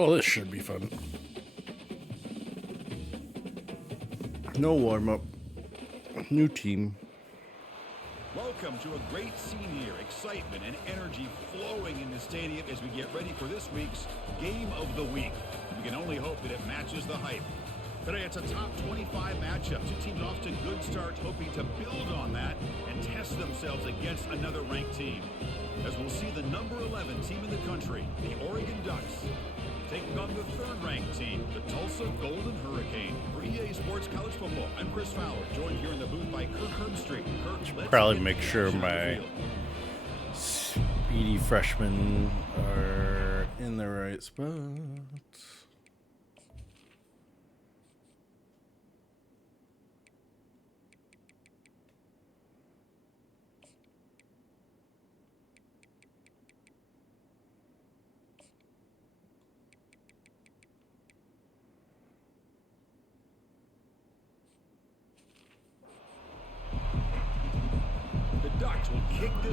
Well, this should be fun. No warm-up. New team. Welcome to a great scene here. Excitement and energy flowing in the stadium as we get ready for this week's Game of the Week. We can only hope that it matches the hype. Today it's a top 25 matchup. Two teams off to good starts, hoping to build on that and test themselves against another ranked team. As we'll see the number 11 team in the country, the Oregon Ducks, taking on the third-ranked team, the Tulsa Golden Hurricane. For EA Sports College Football, I'm Chris Fowler, joined here in the booth by Kirk Herbstreit. Kirk, probably make sure my speedy freshmen are in the right spots.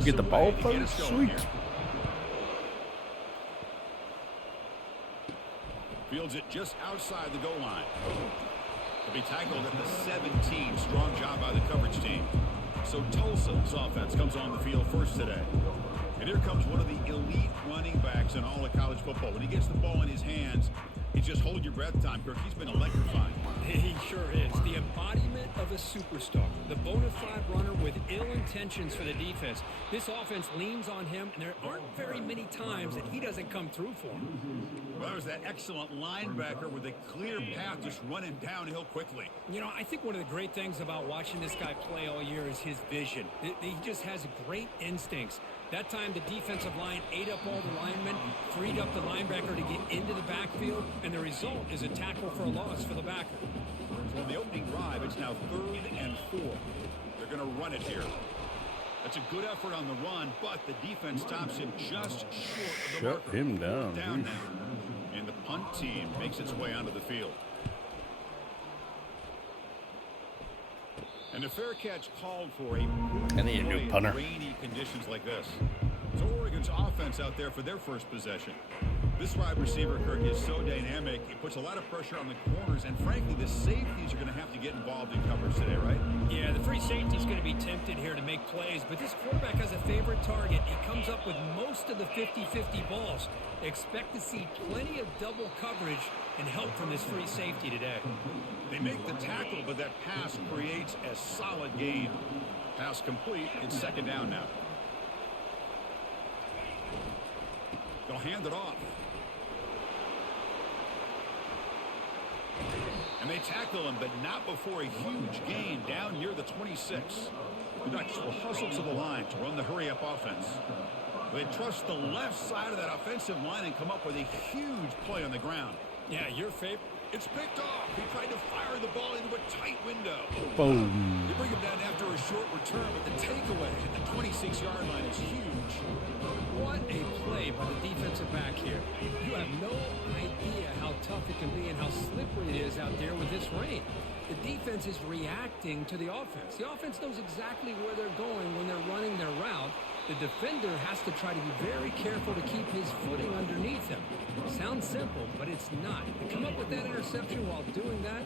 Get the ball post, sweet. Fields it just outside the goal line. To be tackled at the 17. Strong job by the coverage team. So Tulsa's offense comes on the field first today. And here comes one of the elite running backs in all of college football. When he gets the ball in his hands, he's just hold your breath time, Kirk. He's been electrifying. He sure is. The embodiment of a superstar. The bona fide runner with ill intentions for the defense. This offense leans on him, and there aren't very many times that he doesn't come through for him. Well, there's that excellent linebacker with a clear path just running downhill quickly. You know, I think one of the great things about watching this guy play all year is his vision. He just has great instincts. That time, the defensive line ate up all the linemen, freed up the linebacker to get into the backfield, and the result is a tackle for a loss for the backer. So in the opening drive, it's now 3rd and 4. They're going to run it here. That's a good effort on the run, but the defense stops him just short of the marker. Shut him down. Down now. And the punt team makes its way onto the field. And a fair catch called for I need a new punter. rainy conditions like this. So Oregon's offense out there for their first possession. This wide receiver, Kirk, is so dynamic. It puts a lot of pressure on the corners, and frankly, the safeties are going to have to get involved in coverage today, right? Yeah, the free safety's going to be tempted here to make plays, but this quarterback has a favorite target. He comes up with most of the 50-50 balls. Expect to see plenty of double coverage and help from this free safety today. They make the tackle, but that pass creates a solid gain. Pass complete. It's 2nd down now. They'll hand it off. And they tackle him, but not before a huge gain down near the 26. The Ducks will hustle to the line to run the hurry-up offense. They trust the left side of that offensive line and come up with a huge play on the ground. Yeah, your favorite. It's picked off. He tried to fire the ball into a tight window. Boom. They bring him down after a short return, but the takeaway at the 26-yard line is huge. What a play by the defensive back here. You have no idea how tough it can be and how slippery it is out there with this rain. The defense is reacting to the offense. The offense knows exactly where they're going when they're running their route. The defender has to try to be very careful to keep his footing underneath him. Sounds simple, but it's not. To come up with that interception while doing that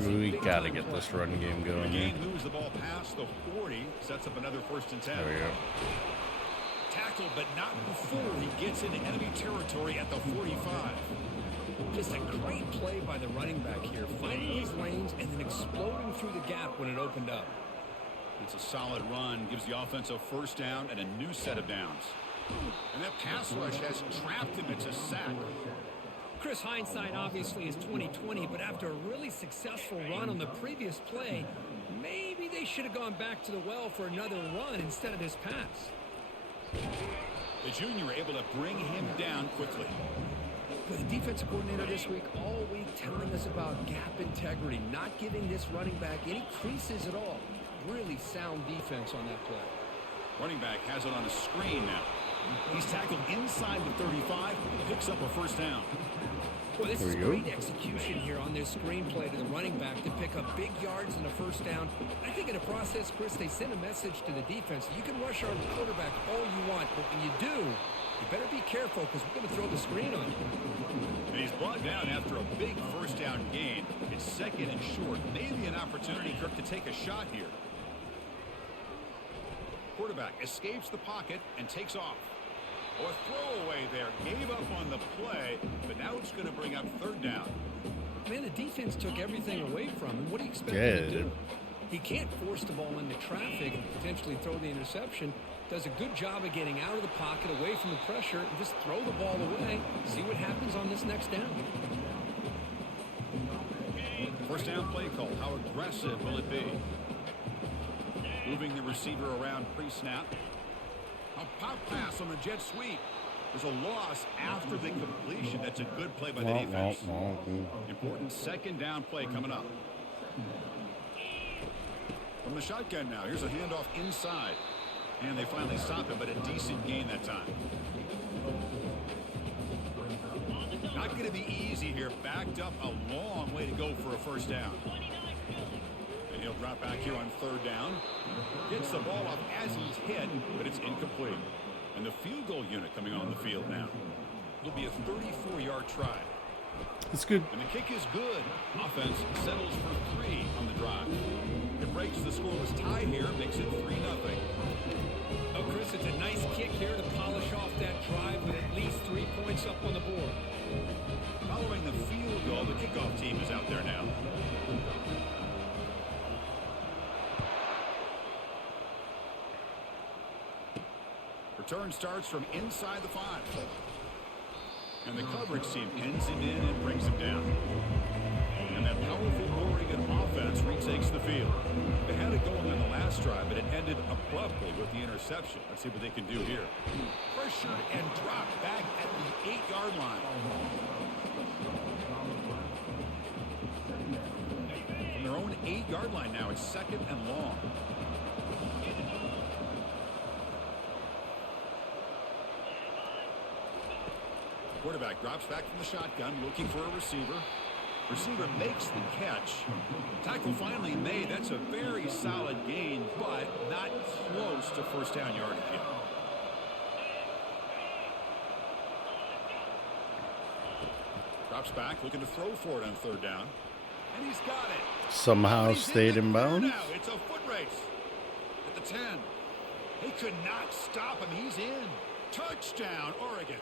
We got to get this run game going here. Again, moves the ball past the 40, sets up another 1st and 10. There we go. Tackled, but not before he gets into enemy territory at the 45. Just a great play by the running back here, finding his lanes and then exploding through the gap when it opened up. It's a solid run, gives the offense a 1st down and a new set of downs. And that pass rush has trapped him. It's a sack. Chris, hindsight obviously is 20/20, but after a really successful run on the previous play, maybe they should have gone back to the well for another run instead of this pass. The junior able to bring him down quickly. But the defensive coordinator this week all week telling us about gap integrity, not giving this running back any creases at all. Really sound defense on that play. Running back has it on a screen now. He's tackled inside the 35, picks up a 1st down. Well, this is great execution here on this screenplay to the running back to pick up big yards and a 1st down. I think in the process, Chris, they send a message to the defense. You can rush our quarterback all you want, but when you do, You better be careful because we're going to throw the screen on you. And he's brought down after a big first down gain. It's second and short. Maybe an opportunity, Kirk, to take a shot here. Quarterback escapes the pocket and takes off. Oh, a throwaway there. Gave up on the play, but now it's going to bring up third down. Man, the defense took everything away from him. What do you expect him to do? He can't force the ball into traffic and potentially throw the interception. Does a good job of getting out of the pocket, away from the pressure, and just throw the ball away. See what happens on this next down. First down play call. How aggressive will it be? Moving the receiver around pre-snap. A pop pass on the jet sweep. There's a loss after the completion. That's a good play by the defense. Important second down play coming up. From the shotgun now. Here's a handoff inside. And they finally stop it, but a decent gain that time. Not going to be easy here. Backed up a long way to go for a first down. And he'll drop back here on third down. Gets the ball off as he's hit, but it's incomplete. And the field goal unit coming on the field now. It'll be a 34-yard try. It's good. And the kick is good. Offense settles for 3 on the drive. It breaks the scoreless tie here, makes it 3-0. Oh, Chris, it's a nice kick here to polish off that drive with at least 3 points up on the board. Following the field goal, the kickoff team is out there now. Return starts from inside the 5. And the coverage team pins him in and brings him down. And that powerful Oregon offense retakes the field. They had it going on the last drive, but it ended abruptly with the interception. Let's see what they can do here. Pressured and dropped back at the 8-yard line. From their own 8-yard line now, it's second and long. Quarterback drops back from the shotgun, looking for a receiver. Receiver makes the catch. Tackle finally made. That's a very solid gain, but not close to first down yardage yet. Drops back, looking to throw for it on third down. And he's got it. Somehow stayed in bounds. Now it's a foot race at the 10. They could not stop him. He's in. Touchdown, Oregon.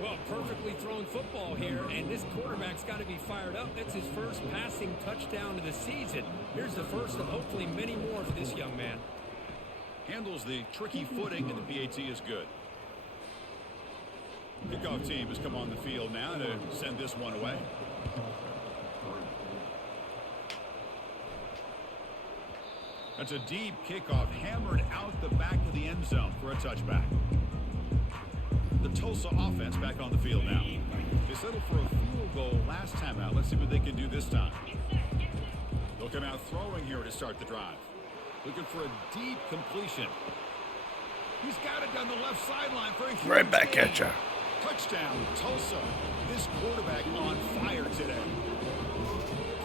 Well, perfectly thrown football here, and this quarterback's got to be fired up. That's his first passing touchdown of the season. Here's the first of hopefully many more for this young man. Handles the tricky footing, and the PAT is good. Kickoff team has come on the field now to send this one away. That's a deep kickoff, hammered out the back of the end zone for a touchback. The Tulsa offense back on the field now. They settled for a field goal last time out. Let's see what they can do this time. They'll come out throwing here to start the drive. Looking for a deep completion. He's got it down the left sideline for a huge Right back gain. at you. Touchdown, Tulsa. This quarterback on fire today.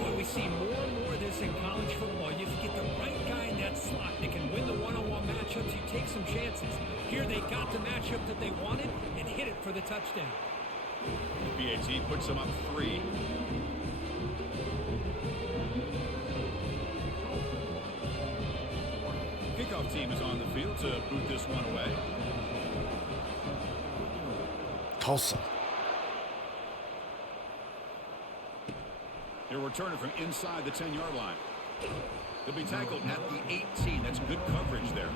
Boy, we see more and more of this in college football. You get the right guy in that slot that can win the one-on-one matchups. You take some chances. Here they got the matchup that they wanted and hit it for the touchdown. The PAT puts them up 3. Kickoff team is on the field to boot this one away. Tulsa. They're returning from inside the 10-yard line. They'll be tackled at the 18. That's good coverage there.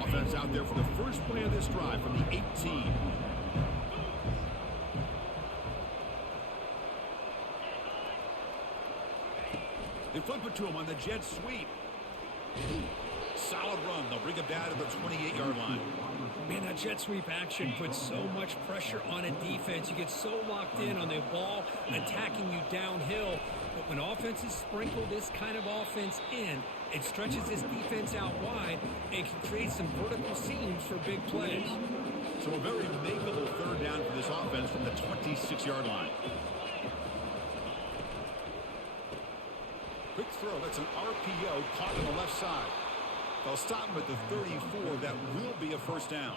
Offense out there for the first play of this drive from the 18. They flip it to him on the jet sweep. Solid run. They'll bring him down to the 28-yard line. Man, that jet sweep action puts so much pressure on a defense. You get so locked in on the ball attacking you downhill. But when offenses sprinkle this kind of offense in, it stretches this defense out wide and can create some vertical seams for big plays. So a very makeable third down for this offense from the 26-yard line. Quick throw. That's an RPO caught on the left side. They'll stop him at the 34. That will be a first down.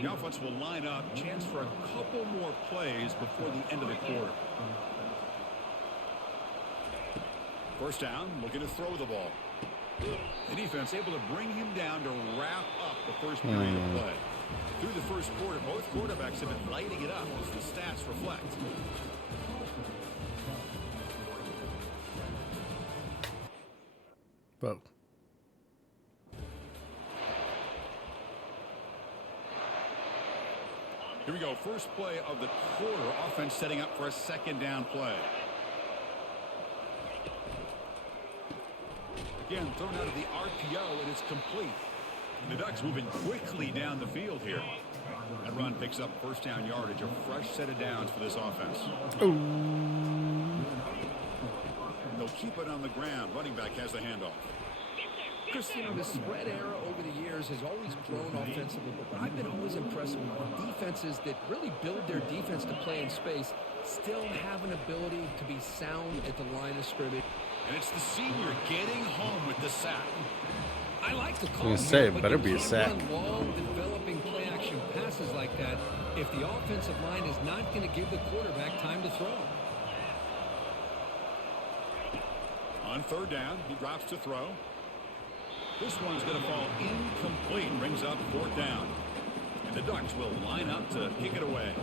The offense will line up. Chance for a couple more plays before the end of the quarter. First down, looking to throw the ball. The defense able to bring him down to wrap up the first period of play. Through the first quarter, both quarterbacks have been lighting it up as the stats reflect. Whoa. Here we go. First play of the quarter. Offense setting up for a second down play. Again, thrown out of the RPO, and it's complete. And the Ducks moving quickly down the field here. That run picks up first down yardage, a fresh set of downs for this offense. They'll keep it on the ground. Running back has the handoff. Chris, you know, the spread era over the years has always grown offensively, but I've been always impressed with defenses that really build their defense to play in space, still have an ability to be sound at the line of scrimmage. And it's the senior getting home with the sack. I like to call I was gonna say, it better be a sack. Long, developing play-action passes like that if the offensive line is not going to give the quarterback time to throw. On third down, he drops to throw. This one's going to fall incomplete. Brings up fourth down. And the Ducks will line up to kick it away.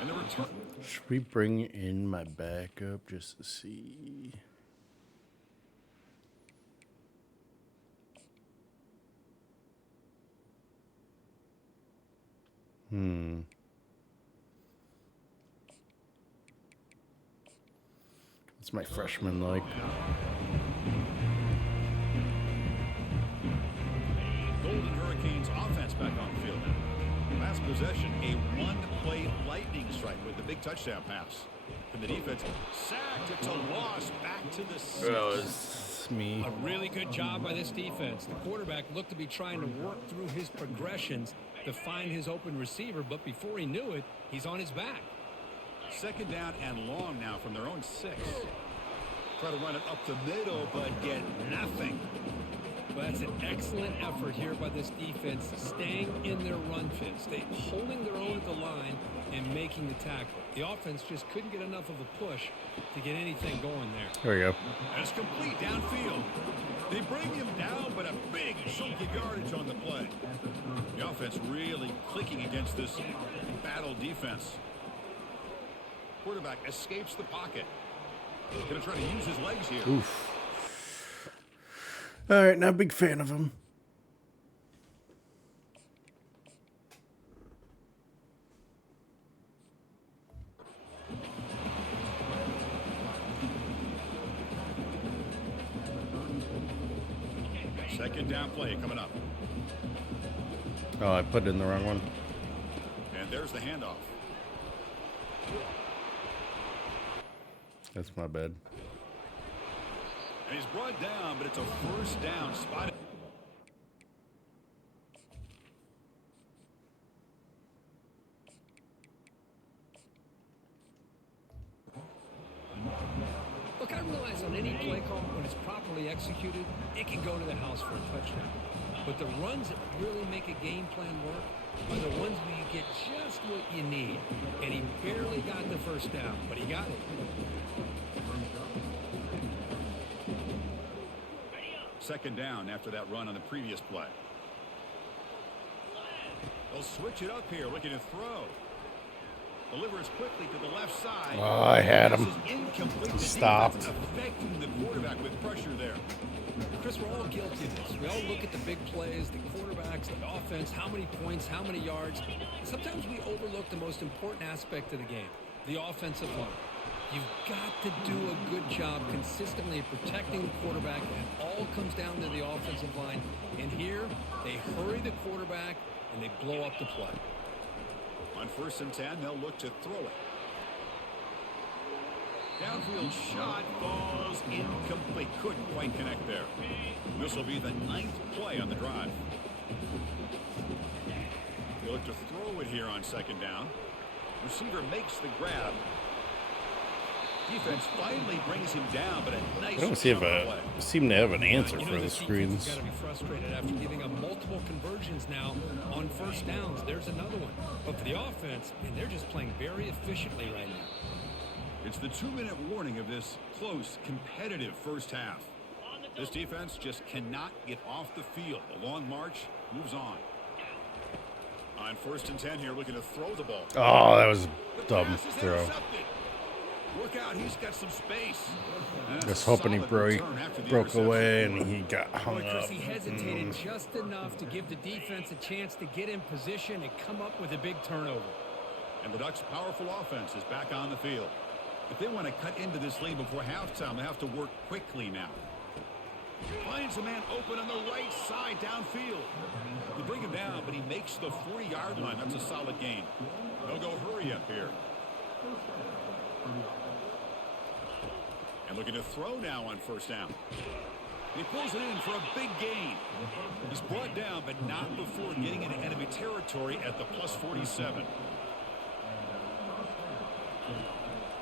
And the return. Should we bring in my backup just to see? What's my freshman like? Golden Hurricanes offense back on the field now. Last possession, a one-play lightning strike with the big touchdown pass. From the defense, sacked, it's a loss, back to the 6. Oh, it's me. A really good job by this defense. The quarterback looked to be trying to work through his progressions to find his open receiver, but before he knew it, he's on his back. Second down and long now from their own 6. Try to run it up the middle, but get nothing. But that's an excellent effort here by this defense, staying in their run fit, holding their own at the line and making the tackle. The offense just couldn't get enough of a push to get anything going there. There we go. And it's complete downfield. They bring him down, but a big chunky yardage on the play. The offense really clicking against this battle defense. Quarterback escapes the pocket. Going to try to use his legs here. Oof. All right, not a big fan of him. Second down play coming up. Oh, I put in the wrong one. And there's the handoff. That's my bad. And he's brought down, but it's a first down spot. Look, I realize on any play call, when it's properly executed, it can go to the house for a touchdown. But the runs that really make a game plan work are the ones where you get just what you need. And he barely got the first down, but he got it. Second down after that run on the previous play. They'll switch it up here, looking to throw. Delivers quickly to the left side. Oh, I had him. Incomplete. Stopped. Affecting the quarterback with pressure there. Chris, we're all guilty of this. We all look at the big plays, the quarterbacks, the offense, how many points, how many yards. Sometimes we overlook the most important aspect of the game, the offensive line. You've got to do a good job consistently protecting the quarterback. It all comes down to the offensive line. And here, they hurry the quarterback, and they blow up the play. On 1st and 10, they'll look to throw it. Downfield shot falls incomplete. Couldn't quite connect there. This will be the 9th play on the drive. They'll look to throw it here on 2nd down. Receiver makes the grab. Defense finally brings him down, but a nice I don't seem to have an answer for the This defense screens. has got to be frustrated after giving up multiple conversions now on first downs. There's another one. But for the offense, man, they're just playing very efficiently right now. It's the 2-minute warning of this close, competitive first half. This defense just cannot get off the field. The long march moves on. On 1st and 10 here, looking to throw the ball. Oh, that was a The dumb pass is throw. intercepted. Look out, he's got some space. And that's Just a hoping he solid broke return after the broke interception. away and he got Boy, hung Chris, up. he hesitated just enough to give the defense a chance to get in position and come up with a big turnover. And the Ducks' powerful offense is back on the field. If they want to cut into this lead before halftime, they have to work quickly now. Finds a man open on the right side downfield. They bring him down, but he makes the 40-yard line. That's a solid gain. They'll go hurry up here. And looking to throw now on 1st down. He pulls it in for a big gain. He's brought down, but not before getting into enemy territory at the +47.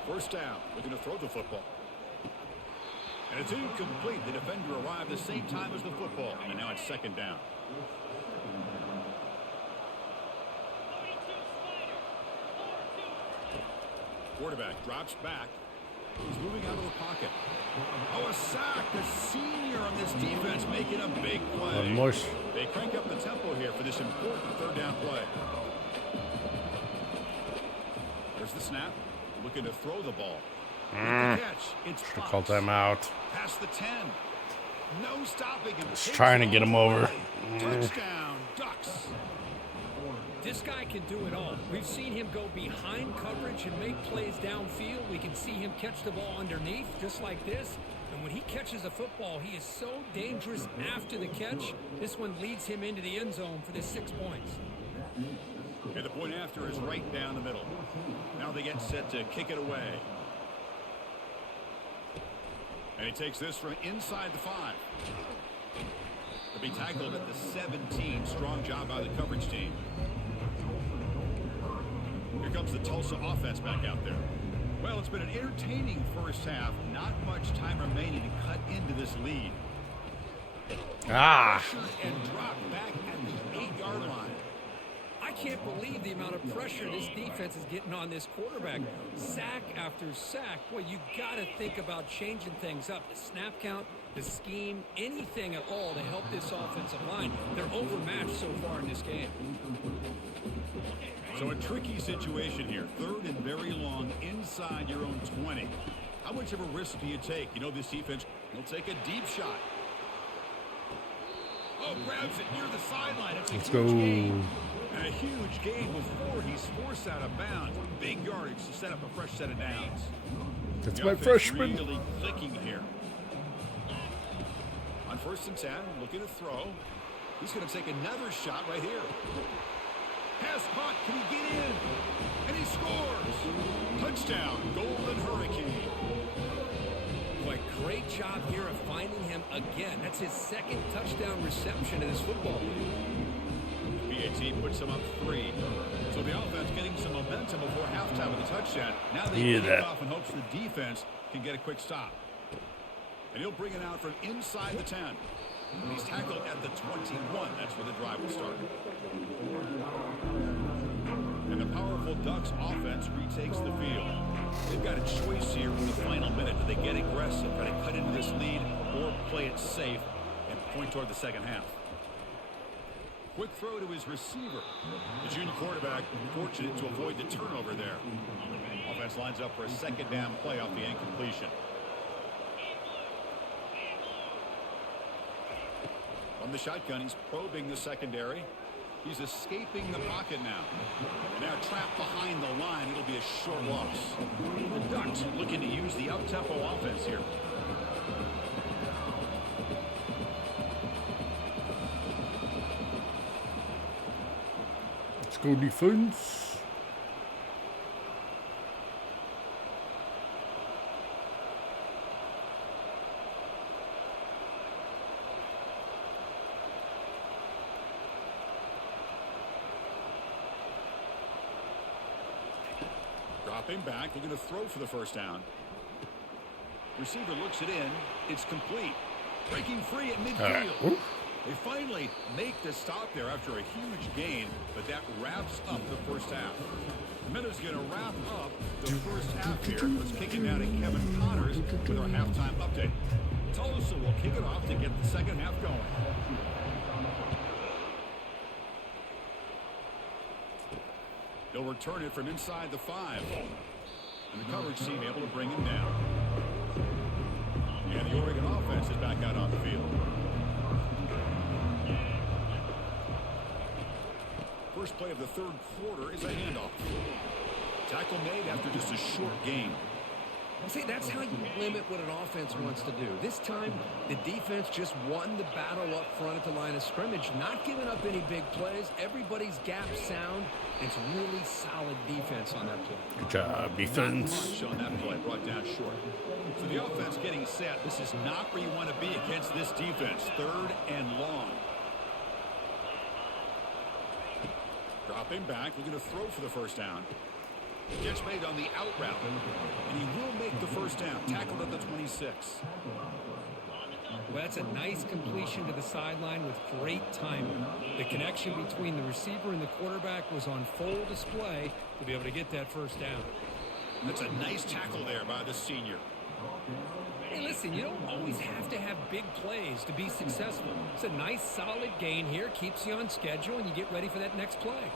1st down, looking to throw the football. And it's incomplete. The defender arrived the same time as the football. And now it's 2nd down. Quarterback drops back. He's moving out of the pocket. Oh, a sack. The senior on this defense making a big play. Mush. They crank up the tempo here for this important 3rd down play. There's the snap. Looking to throw the ball. With the catch, it's Should have called Fox. timeout. Past the 10. No stopping him. Just Takes trying to it get him all the over. way. Touchdown, Ducks. This guy can do it all. We've seen him go behind coverage and make plays downfield. We can see him catch the ball underneath, just like this. And when he catches a football, he is so dangerous after the catch. This one leads him into the end zone for the 6 points. And the point after is right down the middle. Now they get set to kick it away. And he takes this from inside the 5. To be tackled at the 17. Strong job by the coverage team. Here comes the Tulsa offense back out there. Well, it's been an entertaining first half. Not much time remaining to cut into this lead. Ah. And drop back at the 8-yard line. I can't believe the amount of pressure this defense is getting on this quarterback. Sack after sack. Boy, you got to think about changing things up. The snap count, the scheme, anything at all to help this offensive line. They're overmatched so far in this game. So a tricky situation here. 3rd and very long inside your own 20. How much of a risk do you take? You know this defense will take a deep shot. Oh, grabs it near the sideline. It's a Let's huge go. gain. And a huge gain before he's forced out of bounds. Big yardage to set up a fresh set of downs. That's The my offense freshman. really clicking here. On 1st and 10, looking to throw. He's going to take another shot right here. Pass caught. Can he get in? And he scores. Touchdown, Golden Hurricane. Boy, great job here of finding him again. That's his 2nd touchdown reception in this football game. BAT puts him up 3. So the offense getting some momentum before halftime with a touchdown. Now they Yeah, kick that. off in hopes the defense can get a quick stop. And he'll bring it out from inside the 10. He's tackled at the 21. That's where the drive will start. And the powerful Ducks offense retakes the field. They've got a choice here in the final minute. Do they get aggressive, try to cut into this lead, or play it safe and point toward the second half? Quick throw to his receiver. The junior quarterback fortunate to avoid the turnover there. Offense lines up for a 2nd down play off the incompletion. From the shotgun, he's probing the secondary. He's escaping the pocket now. And now trapped behind the line. It'll be a short loss. The Ducks looking to use the up-tempo offense here. Let's go defense. Dropping back, looking to throw for the first down. Receiver looks it in. It's complete. Breaking free at midfield. They finally make the stop there after a huge gain, but that wraps up the first half. The Minutes going to wrap up the first half here. Let's kick it down to Kevin Connors with our halftime update. Tulsa will kick it off to get the second half going. They'll return it from inside the 5. And the coverage team able to bring him down. And the Oregon offense is back out on the field. First play of the third quarter is a handoff. Tackle made after just a short gain. See, that's how you limit what an offense wants to do. This time, the defense just won the battle up front at the line of scrimmage, not giving up any big plays. Everybody's gap sound. It's really solid defense on that play. Good job, defense. Not much on that play, brought down short. So the offense getting set. This is not where you want to be against this defense. Third and long. Dropping back, looking to throw for the first down. Catch made on the out route, and he will make the first down. Tackled at the 26. Well, that's a nice completion to the sideline with great timing. The connection between the receiver and the quarterback was on full display to be able to get that first down. That's a nice tackle there by the senior. Hey, listen, you don't always have to have big plays to be successful. It's a nice, solid gain here, keeps you on schedule, and you get ready for that next play.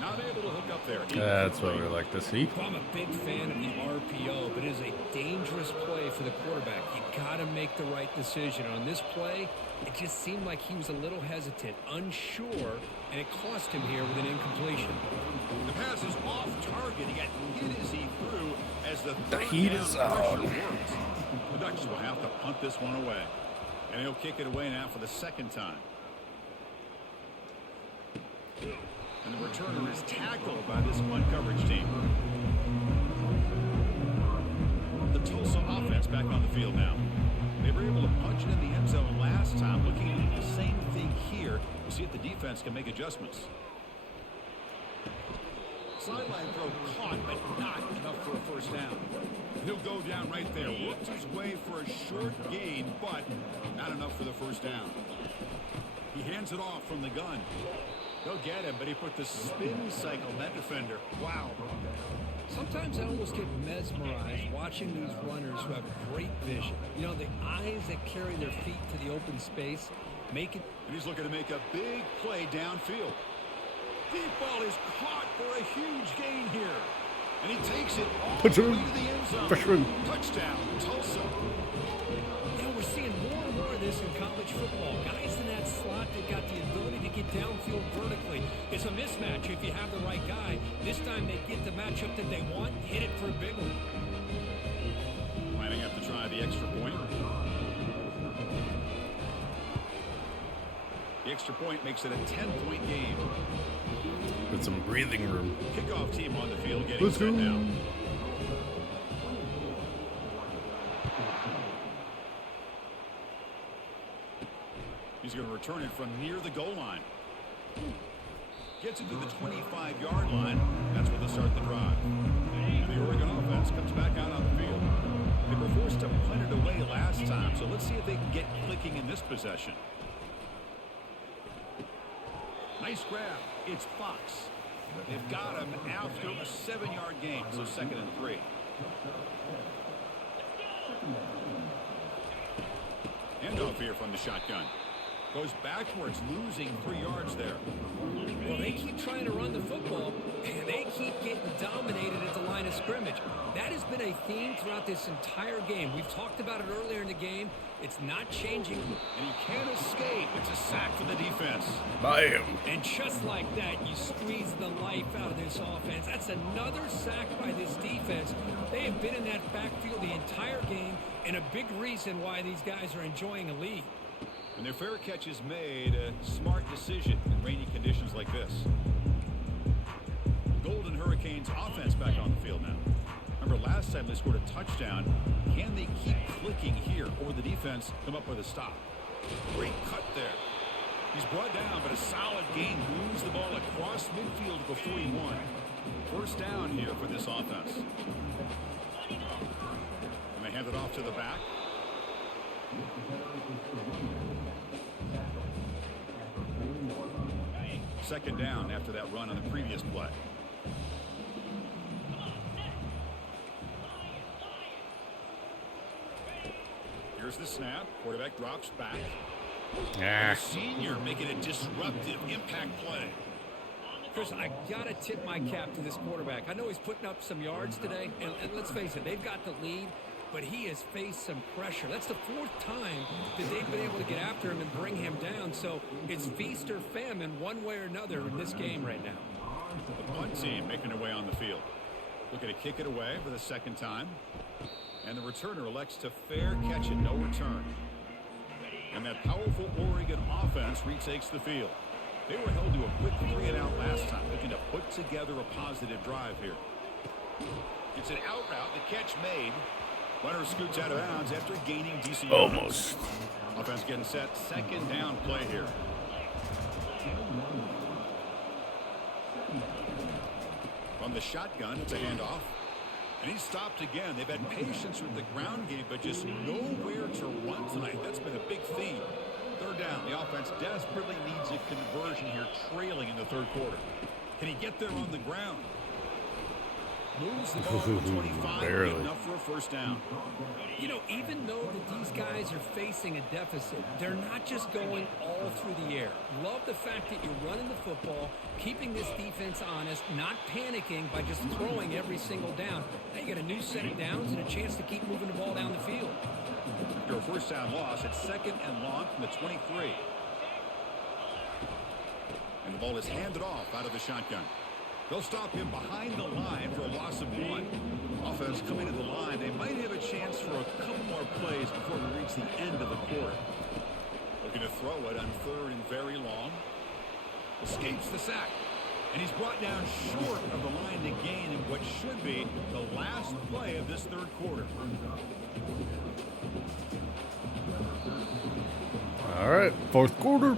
Not able to hook up there. That's what we like to see. Well, I'm a big fan of the RPO, but it is a dangerous play for the quarterback. You got to make the right decision. On this play, it just seemed like he was a little hesitant, unsure, and it cost him here with an incompletion. The pass is off target. He got hit as he threw as the heat is on. The Ducks will have to punt this one away. And he'll kick it away now for the second time. And the returner is tackled by this punt coverage team. The Tulsa offense back on the field now. They were able to punch it in the end zone last time. Looking at the same thing here to see if the defense can make adjustments. Sideline throw caught, but not enough for a first down. He'll go down right there. Works his way for a short gain, but not enough for the first down. He hands it off from the gun. Go get him, but he put the spin cycle on that defender. Wow. Sometimes I almost get mesmerized watching these runners who have great vision. You know, the eyes that carry their feet to the open space make it. And he's looking to make a big play downfield. Deep ball is caught for a huge gain here. And he takes it all the way to the end zone. Touchdown, Tulsa. Yeah, we're seeing more and more of this in college football. Guys in that slot that got the ability to get downfield vertically. It's a mismatch if you have the right guy. This time they get the matchup that they want, hit it for a big one. Lining up to try the extra point. The extra point makes it a 10-point game. With some breathing room. Kickoff team on the field getting set now. He's going to return it from near the goal line. Gets it to the 25-yard line. That's where they start the drive. And the Oregon offense comes back out on the field. They were forced to punt it away last time, so let's see if they can get clicking in this possession. Nice grab. It's Fox. They've got him after a 7-yard gain, so 2nd and 3. Handoff here from the shotgun. Goes backwards, losing 3 yards there. Well, they keep trying to run the football, and they keep getting dominated at the line of scrimmage. That has been a theme throughout this entire game. We've talked about it earlier in the game. It's not changing. And he can't escape. It's a sack for the defense. Bam. And just like that, you squeeze the life out of this offense. That's another sack by this defense. They have been in that backfield the entire game, and a big reason why these guys are enjoying a lead. And their fair catch is made, a smart decision in rainy conditions like this. Golden Hurricanes offense back on the field now. Remember last time they scored a touchdown. Can they keep clicking here, or the defense come up with a stop? Great cut there. He's brought down, but a solid gain moves the ball across midfield to the 41. First down here for this offense. And they hand it off to the back. Second down after that run on the previous play. Here's the snap. Quarterback drops back. The senior making a disruptive impact play. Chris, I got to tip my cap to this quarterback. I know he's putting up some yards today, and let's face it, they've got the lead, but he has faced some pressure. That's the fourth time that they've been able to get after him and bring him down, so it's feast or famine one way or another in this game right now. The punt team making their way on the field. Looking to kick it away for the second time. And the returner elects to fair catch it, no return. And that powerful Oregon offense retakes the field. They were held to a quick 3-and-out last time, looking to put together a positive drive here. It's an out route, the catch made. Runner scoots out of bounds after gaining DC. Almost. Offense getting set, second down play here. From the shotgun, it's a handoff. And he's stopped again. They've had patience with the ground game, but just nowhere to run tonight. That's been a big theme. Third down. The offense desperately needs a conversion here, trailing in the third quarter. Can he get there on the ground? Moves the ball to 25. Barely. Enough for a first down. You know, even though that these guys are facing a deficit, they're not just going all through the air. Love the fact that you're running the football, keeping this defense honest, not panicking by just throwing every single down. Now you got a new set of downs and a chance to keep moving the ball down the field. After a first down loss, it's second and long from the 23. And the ball is handed off out of the shotgun. They'll stop him behind the line for a loss of 1. Offense coming to the line. They might have a chance for a couple more plays before we reach the end of the quarter. Looking to throw it on third and very long. Escapes the sack. And he's brought down short of the line to gain in what should be the last play of this third quarter. All right, fourth quarter.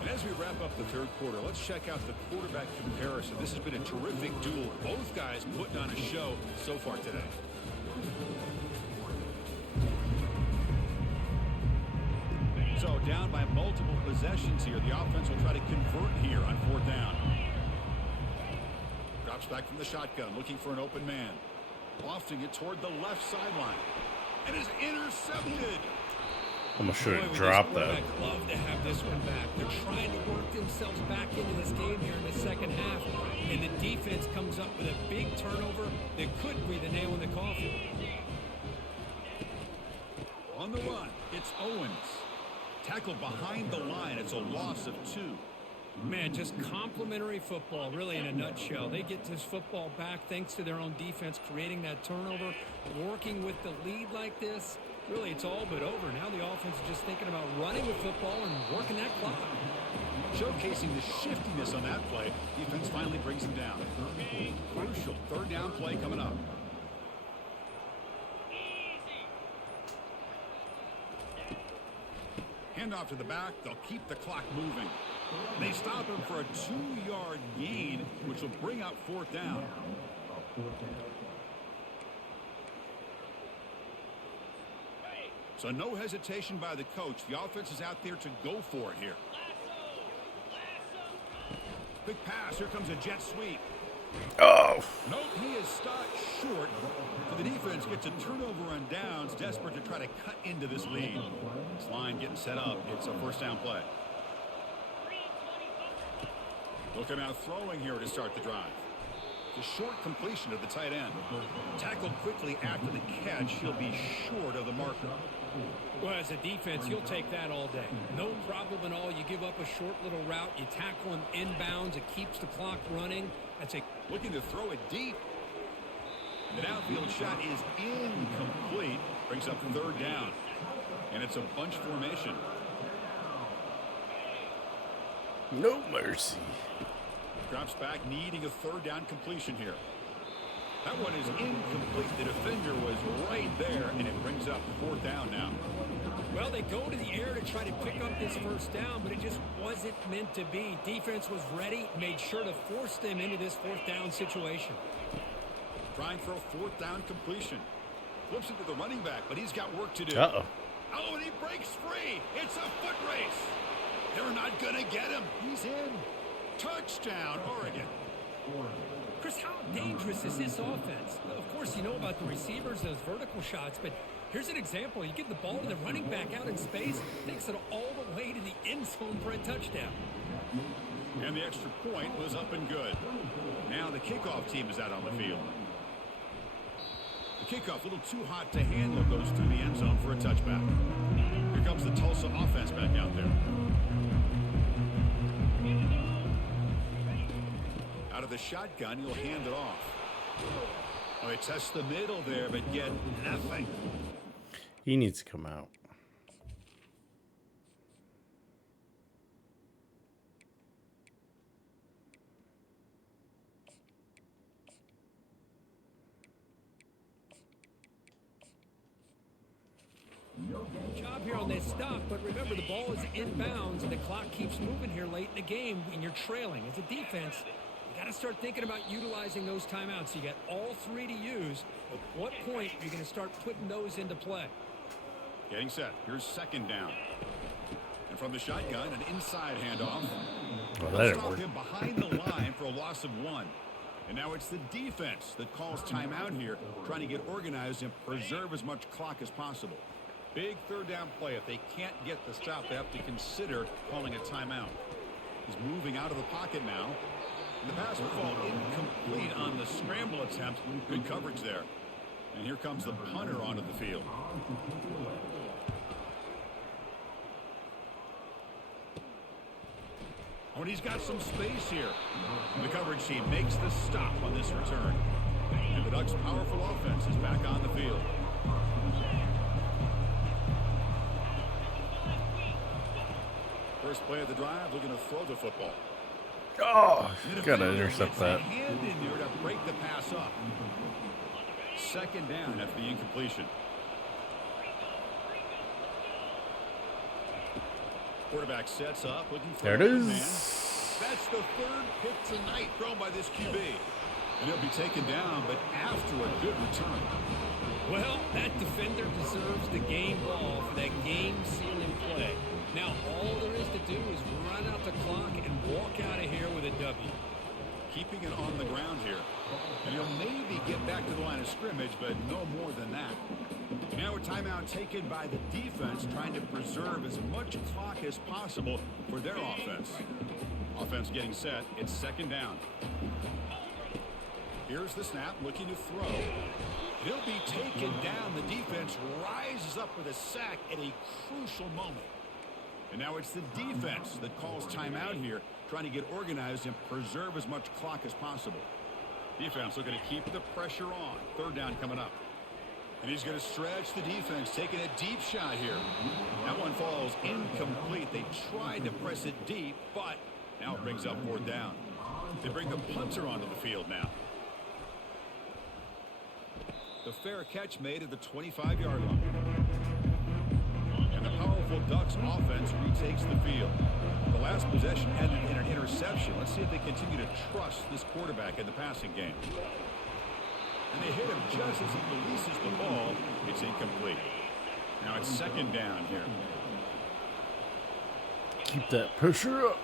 And as we wrap up the third quarter, let's check out the quarterback comparison. This has been a terrific duel. Both guys putting on a show so far today. So down by multiple possessions here. The offense will try to convert here on fourth down. Drops back from the shotgun, looking for an open man. Lofting it toward the left sideline. And is intercepted. Almost should Boy, have would dropped this that. quarterback love to have this one back. They're trying to work themselves back into this game here in the second half, and the defense comes up with a big turnover that could be the nail in the coffin. On the run, it's Owens. Tackled behind the line. It's a loss of 2. Man, just complimentary football, really, in a nutshell. They get this football back thanks to their own defense, creating that turnover, working with the lead like this. Really, it's all but over. Now the offense is just thinking about running the football and working that clock. Showcasing the shiftiness on that play. Defense finally brings him down. Crucial third down play coming up. Handoff to the back. They'll keep the clock moving. They stop him for a 2-yard gain, which will bring up fourth down. So no hesitation by the coach. The offense is out there to go for it here. Big pass. Here comes a jet sweep. Oh. Nope, he is stopped short. So the defense gets a turnover on downs, desperate to try to cut into this lead. This line getting set up. It's a first down play. Looking out throwing here to start the drive. The short completion of the tight end. Tackled quickly after the catch. He'll be short of the marker. Well, as a defense, you'll take that all day. No problem at all. You give up a short little route. You tackle him inbounds. It keeps the clock running. That's a Looking to throw it deep. The downfield shot is incomplete. Brings up third down. And it's a bunch formation. No mercy. Drops back, needing a third down completion here. That one is incomplete. The defender was right there, and it brings up 4th down now. Well, they go to the air to try to pick up this first down, but it just wasn't meant to be. Defense was ready, made sure to force them into this 4th down situation. Trying for a 4th down completion. Flips it to the running back, but he's got work to do. Uh-oh. Oh, and he breaks free. It's a foot race. They're not going to get him. He's in. Touchdown, Oregon. Chris, how dangerous is this offense? Of course, you know about the receivers, those vertical shots, but here's an example. You get the ball to the running back out in space, takes it all the way to the end zone for a touchdown. And the extra point was up and good. Now the kickoff team is out on the field. The kickoff a little too hot to handle, goes through the end zone for a touchback. Here comes the Tulsa offense back out there. Out of the shotgun, he'll hand it off. Oh, he tests the middle there, but get nothing. He needs to come out. Job here on this stop, but remember the ball is inbounds and the clock keeps moving here late in the game and you're trailing. As a defense, you got to start thinking about utilizing those timeouts. You got all 3 to use. At what point are you going to start putting those into play? Getting set. Here's 2nd down. And from the shotgun, an inside handoff. Well, that didn't Stop work. him behind the line for a loss of 1. And now it's the defense that calls timeout here, trying to get organized and preserve as much clock as possible. Big 3rd down play. If they can't get the stop, they have to consider calling a timeout. He's moving out of the pocket now. The pass will fall incomplete on the scramble attempt. Good coverage there. And here comes the punter onto the field. Oh, and he's got some space here. The coverage team makes the stop on this return. And the Ducks' powerful offense is back on the field. First play of the drive, looking to throw the football. Oh, gotta intercept that. Hand in there to break the pass up. 2nd down after the incompletion. Quarterback sets up, looking for There it an open is. man. That's the 3rd pick tonight thrown by this QB. And he'll be taken down, but after a good return. Well, that defender deserves the game ball for that game-sealing play. Now, all there is to do is run out the clock and walk out of here with a W. Keeping it on the ground here. And he'll maybe get back to the line of scrimmage, but no more than that. Now a timeout taken by the defense, trying to preserve as much clock as possible for their offense. Offense getting set. It's 2nd down. Here's the snap, looking to throw. He'll be taken down. The defense rises up with a sack at a crucial moment. And now it's the defense that calls timeout here, trying to get organized and preserve as much clock as possible. Defense looking to keep the pressure on. 3rd down coming up. And he's going to stretch the defense, taking a deep shot here. That one falls incomplete. They tried to press it deep, but now it brings up 4th down. They bring the punter onto the field now. The fair catch made at the 25-yard line. And the powerful Ducks offense retakes the field. The last possession ended in an interception. Let's see if they continue to trust this quarterback in the passing game. And they hit him just as he releases the ball. It's incomplete. Now it's 2nd down here. Keep that pressure up.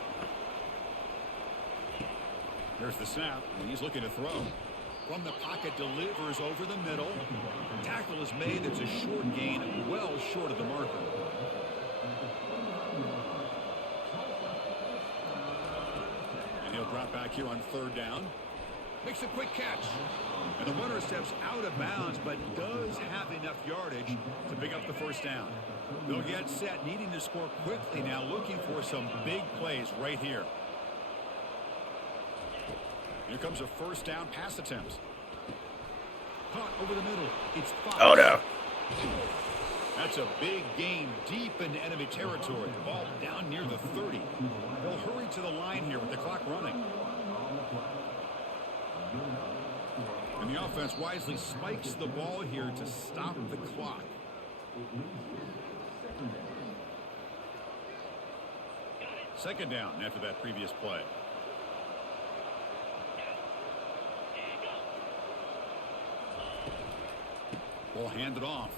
Here's the snap, and he's looking to throw. From the pocket, delivers over the middle. Tackle is made. It's a short gain, well short of the marker. And he'll drop back here on 3rd down. Makes a quick catch. And the runner steps out of bounds, but does have enough yardage to pick up the 1st down. They'll get set, needing to score quickly now, looking for some big plays right here. Here comes a 1st down pass attempt. Caught over the middle. It's 5. Oh, no. That's a big gain deep into enemy territory. The ball down near the 30. They'll hurry to the line here with the clock running. And the offense wisely spikes the ball here to stop the clock. Second down after that previous play. Ball handed off.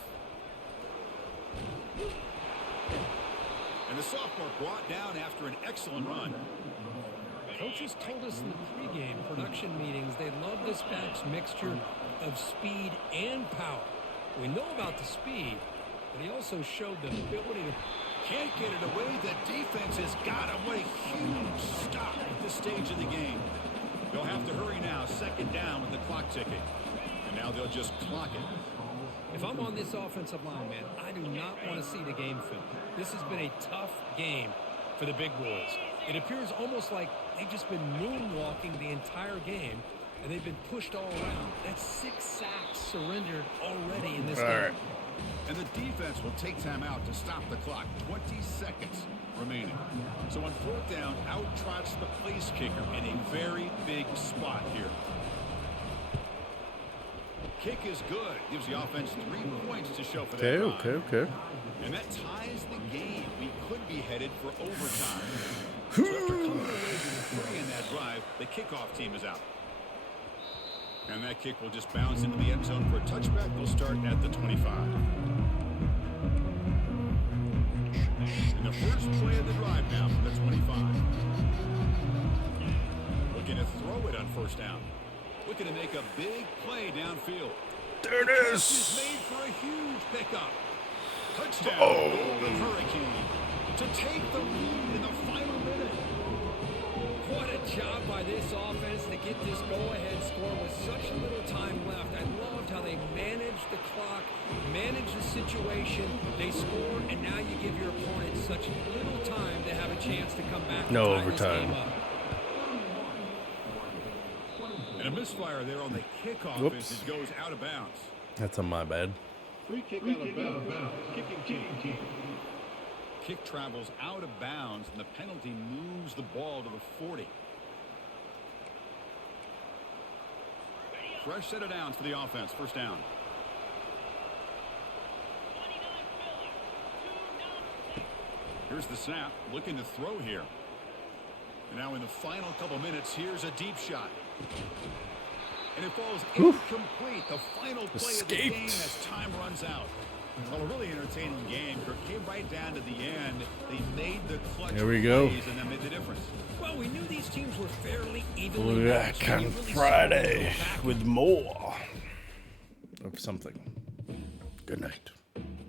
And the sophomore brought down after an excellent run. Coaches told us in the pregame production meetings they love this back's mixture of speed and power. We know about the speed, but he also showed the ability to... Can't get it away. The defense has got him. What a huge stop at this stage of the game. They'll have to hurry now. Second down with the clock ticking. And now they'll just clock it. If I'm on this offensive line, man, I do not want to see the game film. This has been a tough game for the big boys. It appears almost like they've just been moonwalking the entire game, and they've been pushed all around. That's 6 sacks surrendered already in this game. And the defense will take time out to stop the clock. 20 seconds remaining. So on fourth down, out trots the place kicker in a very big spot here. Kick is good. Gives the offense 3 points to show for that drive. Okay. And that ties the game. We could be headed for overtime. So after coming away with 3 in that drive, the kickoff team is out. And that kick will just bounce into the end zone for a touchback. They'll start at the 25. And the first play of the drive now from the 25. Looking to throw it on first down. Looking to make a big play downfield. There it This is. is made for a huge pickup. Touchdown, Golden Hurricane, to take the lead in the final minute. What a job by this offense to get this go-ahead score with such little time left. I loved how they managed the clock, managed the situation. They scored, and now you give your opponent such little time to have a chance to come back. No and tie this overtime. game up. And a misfire there on the kickoff Whoops. as it goes out of bounds. That's on my bad. Free kick out of bounds. Kicking team. Kick travels out of bounds, and the penalty moves the ball to the 40. Fresh set of downs for the offense. First down. Here's the snap. Looking to throw here. And now in the final couple minutes, here's a deep shot. And it falls incomplete. The final play of the game as time runs out. Well, a really entertaining game. It came right down to the end. They made the clutch There we go. plays and that made the difference. Well, we knew these teams were fairly evenly We'll be matched. back You on really saw Friday the back with more of something. Good night.